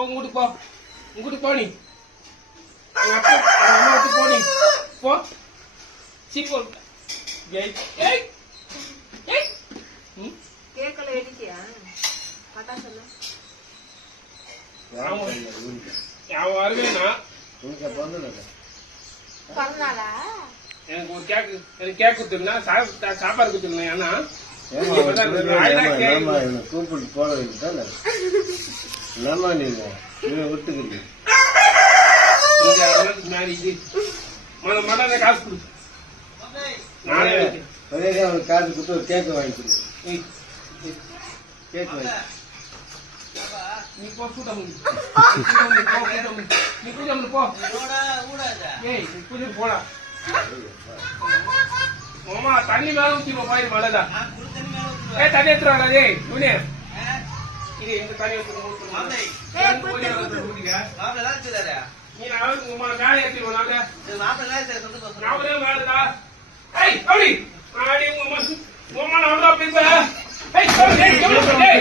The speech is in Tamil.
உங்க வீட்டுக்கு போ. உங்க வீட்டுக்கு போ நீ. அம்மா வீட்டுக்கு போ நீ. போ. சீப்போ. ஏய் ஏய் ஏய். கேக்கல எடிச்சியா? கதா சொல்லு. யாவ வருவேனா? உனக்கு பொண்ணு பண்ணாலா? எனக்கு ஒரு கேக் குடுத்துருந்தா சாப்பாடு குடுத்துருந்தேன். ஏன்னா கூப்பிட்டு போட வேண்டியதானே என்னம்மா நீங்க விட்டுக்கிறீங்க மட காசு கொடு. நானே அவனுக்கு காசு கொடுத்து ஒரு கேக்கு வாங்கி கொடுங்க. கேக்கு வாங்கி நீ போ. கூட்ட நீ பூஜை போ. ஏய் நீ பூஜை போடா. மாமா தண்ணி மேல ஊத்திப்போ. போயிரு மழைதா. ஏ தண்ணி எடுத்துட்டு வாடா. ஏய் இவனே இது எங்க தண்ணி ஊத்திக்க. நீ நாளைக்கு உமா வேலை ஏற்றிடுவோம். நாங்களே வேலைதா. ஏய் அப்படி ஆடி உமா நாம பேச. ஏய் ஏய்